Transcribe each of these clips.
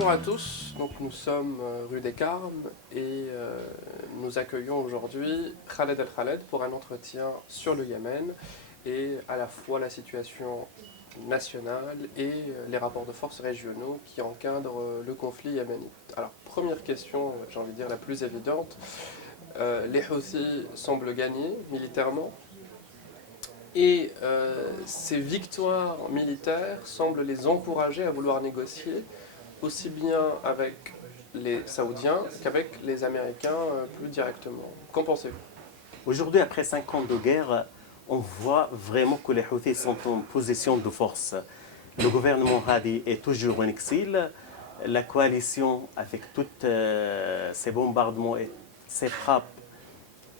Bonjour à tous, donc nous sommes rue des Carmes et nous accueillons aujourd'hui Khaled El Khaled pour un entretien sur le Yémen et à la fois la situation nationale et les rapports de force régionaux qui encadrent le conflit yéménite. Alors première question, j'ai envie de dire la plus évidente, les Houthis semblent gagner militairement et ces victoires militaires semblent les encourager à vouloir négocier aussi bien avec les Saoudiens qu'avec les Américains plus directement. Qu'en pensez-vous? Aujourd'hui, après 5 ans de guerre, on voit vraiment que les Houthis sont en position de force. Le gouvernement Hadi est toujours en exil. La coalition, avec tous ces bombardements et ces frappes,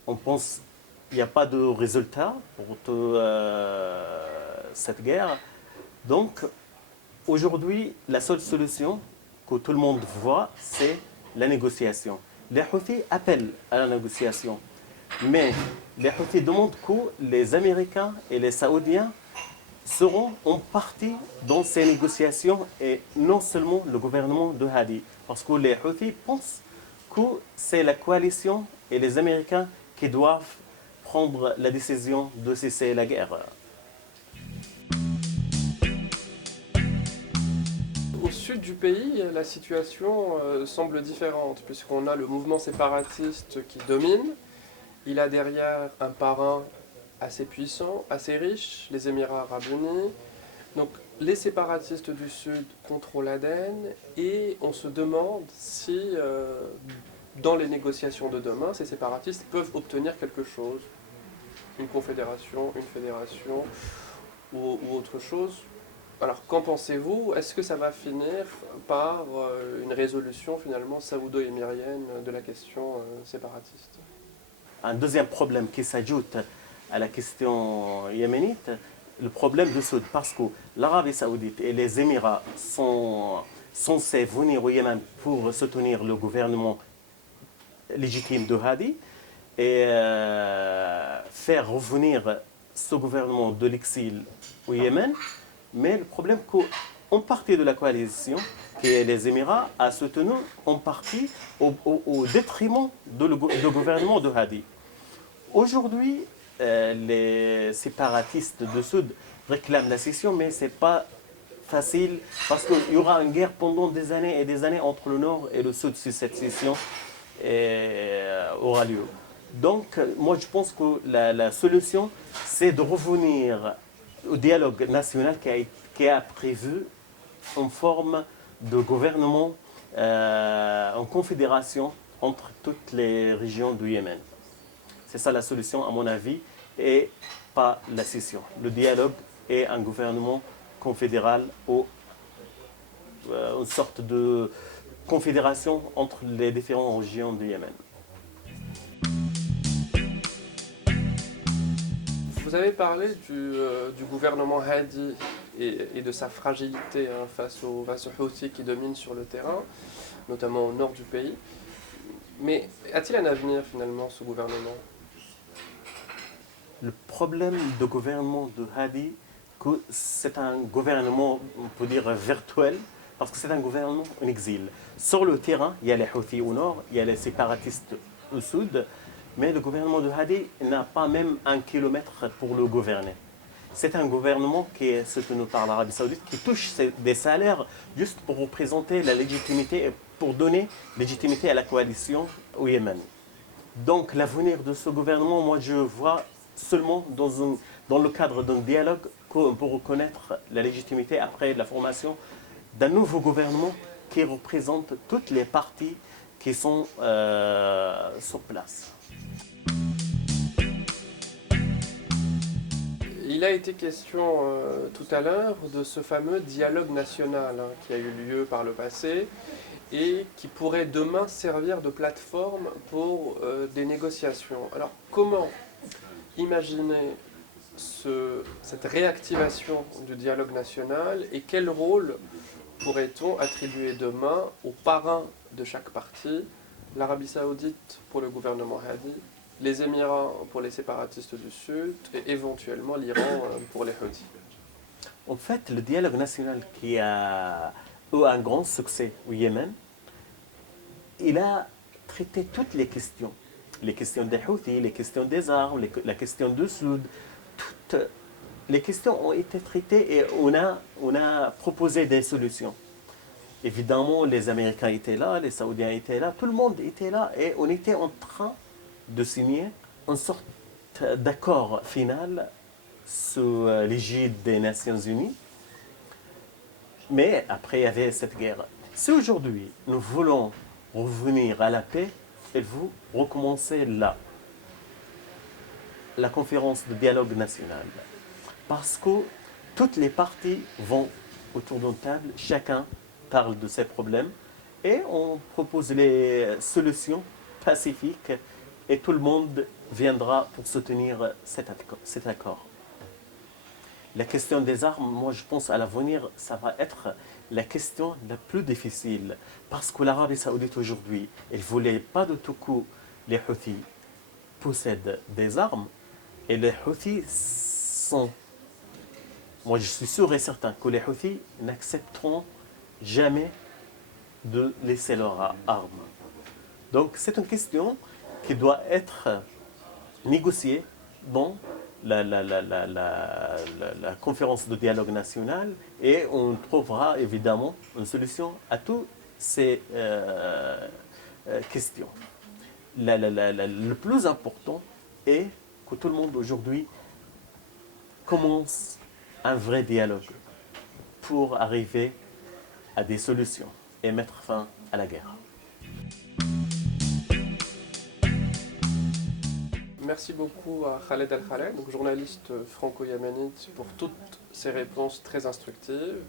on pense qu'il n'y a pas de résultat pour cette guerre. Donc, aujourd'hui, la seule solution que tout le monde voit, c'est la négociation. Les Houthis appellent à la négociation. Mais les Houthis demandent que les Américains et les Saoudiens seront en partie dans ces négociations et non seulement le gouvernement de Hadi. Parce que les Houthis pensent que c'est la coalition et les Américains qui doivent prendre la décision de cesser la guerre. Au sud du pays, la situation semble différente, puisqu'on a le mouvement séparatiste qui domine. Il a derrière un parrain assez puissant, assez riche, les Émirats arabes unis. Donc les séparatistes du sud contrôlent Aden et on se demande si dans les négociations de demain, ces séparatistes peuvent obtenir quelque chose. Une confédération, une fédération ou autre chose. Alors, qu'en pensez-vous? Est-ce que ça va finir par une résolution finalement saoudo-émirienne de la question séparatiste? Un deuxième problème qui s'ajoute à la question yéménite, le problème du Sud, parce que l'Arabie saoudite et les Émirats sont censés venir au Yémen pour soutenir le gouvernement légitime de Hadi et faire revenir ce gouvernement de l'exil au Yémen. Mais le problème c'est qu'une partie de la coalition, qui est les Émirats, a soutenu en partie au détriment du gouvernement de Hadi. Aujourd'hui, les séparatistes du Sud réclament la scission, mais ce n'est pas facile parce qu'il y aura une guerre pendant des années et des années entre le Nord et le Sud si cette scission aura lieu. Donc, moi, je pense que la solution, c'est de revenir au dialogue national qui a prévu une forme de gouvernement en confédération entre toutes les régions du Yémen. C'est ça la solution, à mon avis, et pas la scission. Le dialogue et un gouvernement confédéral ou une sorte de confédération entre les différentes régions du Yémen. Vous avez parlé du gouvernement Hadi et de sa fragilité face aux Houthis qui dominent sur le terrain, notamment au nord du pays. Mais a-t-il un avenir finalement ce gouvernement? Le problème du gouvernement de Hadi, c'est un gouvernement, on peut dire, virtuel, parce que c'est un gouvernement en exil. Sur le terrain, il y a les Houthis au nord, il y a les séparatistes au sud, mais le gouvernement de Hadi n'a pas même 1 kilomètre pour le gouverner. C'est un gouvernement qui est soutenu par l'Arabie saoudite, qui touche des salaires juste pour représenter la légitimité et pour donner légitimité à la coalition au Yémen. Donc l'avenir de ce gouvernement, moi je vois seulement dans le cadre d'un dialogue pour reconnaître la légitimité après la formation d'un nouveau gouvernement qui représente toutes les parties qui sont sur place. Il a été question tout à l'heure de ce fameux dialogue national qui a eu lieu par le passé et qui pourrait demain servir de plateforme pour des négociations. Alors comment imaginer cette réactivation du dialogue national et quel rôle pourrait-on attribuer demain aux parrains de chaque partie, l'Arabie saoudite pour le gouvernement Hadi, les Émirats pour les séparatistes du Sud et éventuellement l'Iran pour les Houthis? En fait, le dialogue national qui a eu un grand succès au Yémen, il a traité toutes les questions des Houthis, les questions des armes, la question du Sud, toutes les questions ont été traitées et on a proposé des solutions. Évidemment, les Américains étaient là, les Saoudiens étaient là, tout le monde était là et on était en train de signer une sorte d'accord final sous l'égide des Nations Unies. Mais après, il y avait cette guerre. Si aujourd'hui, nous voulons revenir à la paix, il faut recommencer là, la conférence de dialogue national. Parce que toutes les parties vont autour d'une table, chacun parle de ses problèmes et on propose les solutions pacifiques et tout le monde viendra pour soutenir cet accord. La question des armes, moi je pense à l'avenir, ça va être la question la plus difficile. Parce que l'Arabie Saoudite aujourd'hui, elle ne voulait pas de tout coup les Houthis possèdent des armes et les Houthis sont. Moi je suis sûr et certain que les Houthis n'accepteront jamais de laisser leurs armes. Donc c'est une question qui doit être négociée dans la conférence de dialogue national et on trouvera évidemment une solution à toutes ces questions. Le plus important est que tout le monde aujourd'hui commence un vrai dialogue pour arriver à des solutions et mettre fin à la guerre. Merci beaucoup à Khaled Al-Khaled, donc journaliste franco-yéménite, pour toutes ces réponses très instructives.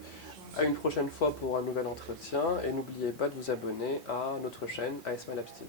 À une prochaine fois pour un nouvel entretien et n'oubliez pas de vous abonner à notre chaîne AS Malabs TV.